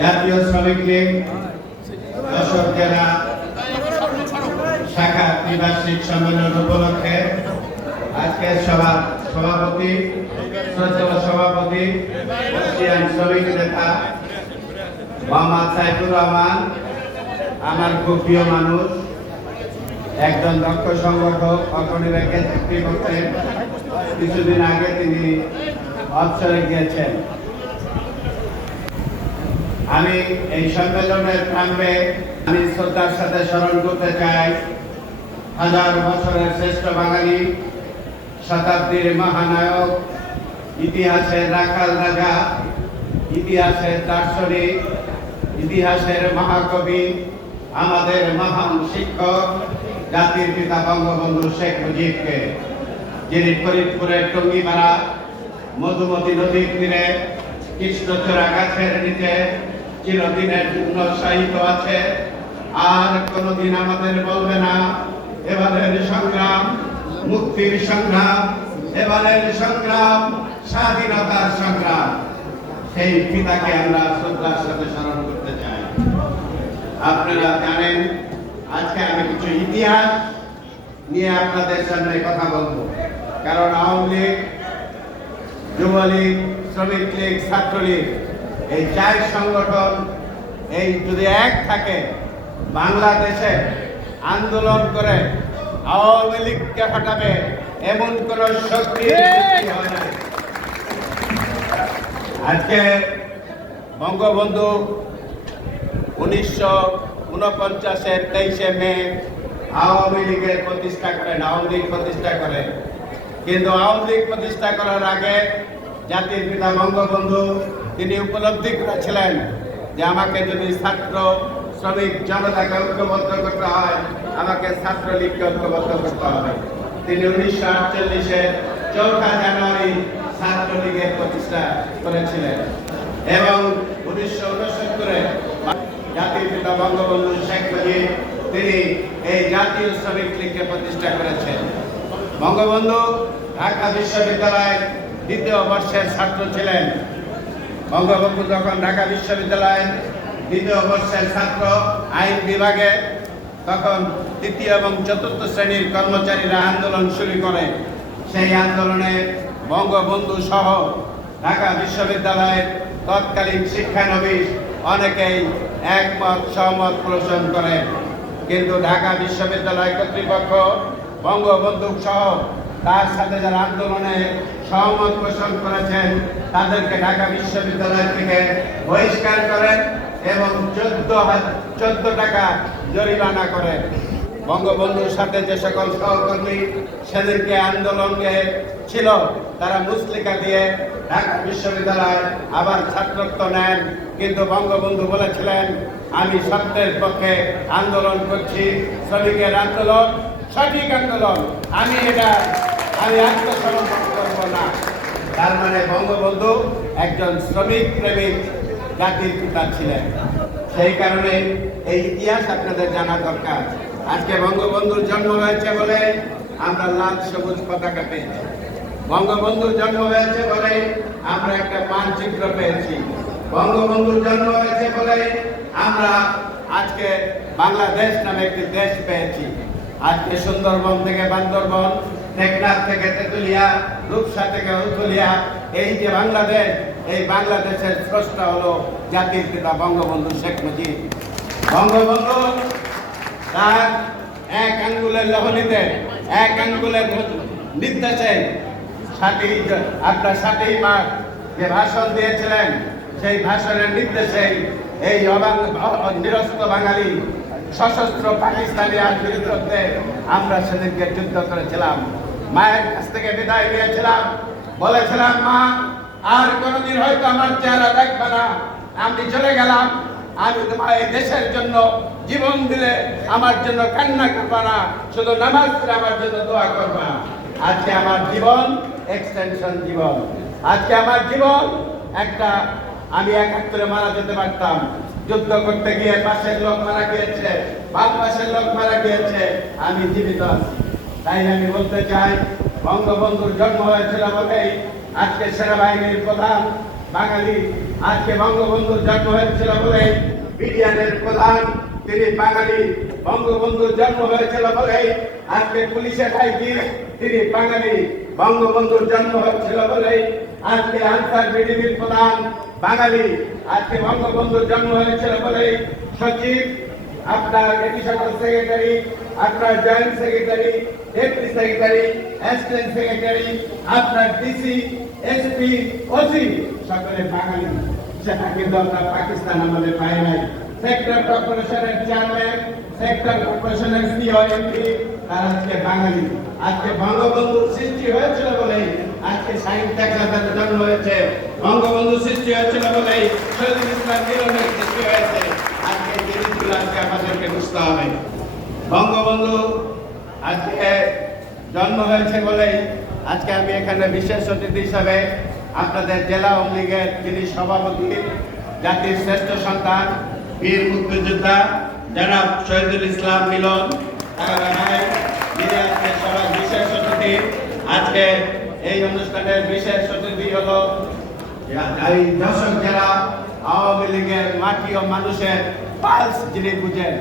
জাতীয় শ্রমিক লীগ যশোর জেলা শাখা ত্রিবার্ষিক সম্মেলন উপলক্ষে আজকে সভাপতি বর্ষিয়ান শ্রমিক নেতা মোহাম্মদ সাইফুর রহমান, আমার খুব প্রিয় মানুষ, একজন দক্ষ সংগঠক, অগ্রণী ব্যাংকের চাকরি করতেন। কিছুদিন আগে তিনি অবসরে গিয়েছেন। আমি এই সম্মেলনের প্রাঙ্গণে আমি শ্রদ্ধার সাথে স্মরণ করতে চাই হাজার বছরের শ্রেষ্ঠ বাঙালি, শতাব্দীর মহানায়ক, ইতিহাসের রাখাল রাজা, ইতিহাসের দার্শনিক, ইতিহাসের মহাকবি, আমাদের মহান শিক্ষক, জাতির পিতা বঙ্গবন্ধু শেখ মুজিবকে, যিনি ফরিদপুরের টঙ্গিপাড়া মধুমতি নদীর তীরে কৃষ্ণচূড়া গাছের নিচে চিরদিনের জন্য শায়িত আছে। আর কোনদিন আমাদের বলবে না এবারের সংগ্রাম মুক্তির সংগ্রাম, এবারের সংগ্রাম স্বাধীনতার সংগ্রাম। সেই পিতাকে আমরা শ্রদ্ধার সাথে স্মরণ করতে চাই। আপনারা জানেন, আজকে আমি কিছু ইতিহাস নিয়ে আপনাদের সামনে কথা বলবো, কারণ আওয়ামী লীগ, যুবলীগ, শ্রমিক লীগ, ছাত্রলীগ, এই চার সংগঠন এই যদি এক থাকে, বাংলাদেশে আন্দোলন করে আওয়ামী লীগকে হটাবে এমন কোন শক্তি হয় না। আজকে বঙ্গবন্ধু 1949-এর 23শে মে আওয়ামী লীগের প্রতিষ্ঠা করেন, আওয়ামী লীগ প্রতিষ্ঠা করেন। কিন্তু আওয়ামী লীগ প্রতিষ্ঠা করার আগে জাতির পিতা বঙ্গবন্ধু তিনি উপলব্ধি করেছিলেন যে আমাকে যদি ছাত্র শ্রমিক জনতাকে ঐক্যবদ্ধ করতে হয়, আমাকে ছাত্রলীগকে ঐক্যবদ্ধ করতে হবে। তিনি 1948-এর 4 জানুয়ারি ছাত্রলীগের প্রতিষ্ঠা করেছিলেন এবং 1969-এ জাতির পিতা বঙ্গবন্ধু শেখ মুজিব তিনি এই জাতীয় শ্রমিক লীগকে প্রতিষ্ঠা করেছেন। বঙ্গবন্ধু ঢাকা বিশ্ববিদ্যালয়ের 2য় বর্ষের ছাত্র ছিলেন। বঙ্গবন্ধু যখন ঢাকা বিশ্ববিদ্যালয়ের 2য় বর্ষের ছাত্র আইন বিভাগে, তখন 3য় এবং 4র্থ শ্রেণীর কর্মচারীরা আন্দোলন শুরু করে। সেই আন্দোলনে বঙ্গবন্ধু সহ ঢাকা বিশ্ববিদ্যালয়ের তৎকালীন শিক্ষানবিশ অনেকেই একমত সহমত পোষণ করেন। কিন্তু ঢাকা বিশ্ববিদ্যালয় কর্তৃপক্ষ বঙ্গবন্ধু সহ তার সাথে যারা আন্দোলনে সহমত পোষণ করেছেন তাদেরকে ঢাকা বিশ্ববিদ্যালয় থেকে বহিষ্কার করেন এবং 14 টাকা জরিমানা করেন। বঙ্গবন্ধুর সাথে যে সকল সহকর্মী সেদিনকে আন্দোলনে ছিল, তারা মুচলেকা দিয়ে ঢাকা বিশ্ববিদ্যালয় আবার ছাত্রত্ব নেন। কিন্তু বঙ্গবন্ধু বলেছিলেন, আমি সত্যের পক্ষে আন্দোলন করছি, শ্রমিকের আন্দোলন সঠিক আন্দোলন, আমি আত্মসমর্পণ করব না। তার মানে বঙ্গবন্ধু একজন শ্রমিক প্রেমিক জাতির পিতা ছিলেন। সেই কারণে এই ইতিহাস আপনাদের জানা দরকার। আজকে বঙ্গবন্ধুর জন্ম হয়েছে বলে আমরা লাল সবুজ পতাকা পেয়েছি, বঙ্গবন্ধুর জন্ম হয়েছে বলে আমরা একটা মানচিত্র পেয়েছি, বঙ্গবন্ধুর জন্ম হয়েছে বলে আমরা আজকে বাংলাদেশ নামে একটি দেশ পেয়েছি। আজকে সুন্দরবন থেকে বান্দরবন, টেকনাফ থেকে তেতুলিয়া, রূপসা থেকে উতুলিয়া, এই যে বাংলাদেশ, এই বাংলাদেশের স্রষ্টা হলো জাতির পিতা বঙ্গবন্ধু শেখ মুজিব। বঙ্গবন্ধু তার এক আঙ্গুলের লহনীতে, এক আঙ্গুলের নির্দেশে 7ই মার্চ যে ভাষণ দিয়েছিলেন, সেই ভাষণের নির্দেশে এই নিরস্ত্র বাঙালি সশস্ত্র পাকিস্তানি আর বিরুদ্ধে আমরা সেদিনকে যুদ্ধ করেছিলাম। মায়ের কাছ থেকে বিদায় নিয়েছিলাম, বলেছিলাম, মা আর কোনোদিন হয়তো আমার চেহারা দেখবে না, আমি চলে গেলাম, আমি তোমার এই দেশের জন্য জীবন দিলে আমার জন্য কান্না করবা না, শুধু নামাজ পড়ে আমার জন্য দোয়া করবা। আজকে আমার জীবন এক্সটেনশন জীবন, আজকে আমার জীবন একটা, আমি 71-এ মারা যেতে পারতাম, যুদ্ধ করতে গিয়ে পাশের লোক মারা গিয়েছে, বাম পাশের লোক মারা গিয়েছে, আমি জীবিত আছি। তাই আমি বলতে চাই, বঙ্গবন্ধুর জন্ম হয়েছিল বলেই আজকে সেনাবাহিনীর প্রধান, বাঙালি। আজকে বঙ্গবন্ধুর জন্ম হয়েছিল বলে বিডিআরের প্রধান তিনি বাঙালি। বঙ্গবন্ধুর জন্ম হয়েছিল বলে আজকে পুলিশের আইজি তিনি বাঙালি। বঙ্গবন্ধুর জন্ম হয়েছিল বলে আজকে আনসার বিডিবির প্রধান বাঙালি। আজকে বঙ্গবন্ধুর জন্ম হয়েছিল বলে সচিব, আপনার এডিশনাল সেক্রেটারি, আপনার joint secretary, deputy secretary, assistant secretary, আপনার ডিসি, এসপি, ওসি সকলে বাঙালি। সেটা কিন্তু আমরা পাকিস্তান আমলে পাই নাই। সেক্টর কর্পোরেশনের চেয়ারম্যান, সেক্টর কর্পোরেশনের সিও, এমপি তারা আজকে বাঙালি। আজকে বঙ্গবন্ধুর সৃষ্টি হয়েছিল বলেই আজকে সাহিত্য ত্যাগের জন্ম হয়েছে। বঙ্গবন্ধু সৃষ্টি হয়েছিল বলেই শহীদুল ইসলাম মিলনের সৃষ্টি হয়েছে। আজকে জিনিসগুলো আজকে আমাদেরকে বুঝতে হবে। বঙ্গবন্ধু আজকে জন্ম হয়েছে বলেই আজকে আমি এখানে বিশেষ অতিথি হিসাবে আপনাদের জেলা আওয়ামী লীগের যিনি সভাপতি, জাতির শ্রেষ্ঠ সন্তান, বীর মুক্তিযোদ্ধা জনাব শহীদুল ইসলাম মিলন, যিনি আজকে সবার বিশেষ অতিথি। আজকে এই অনুষ্ঠানের বিশেষ অতিথি হলো এই যশোর জেলা আওয়ামী লীগের মাটি ও মানুষের পালস যিনি বুঝেন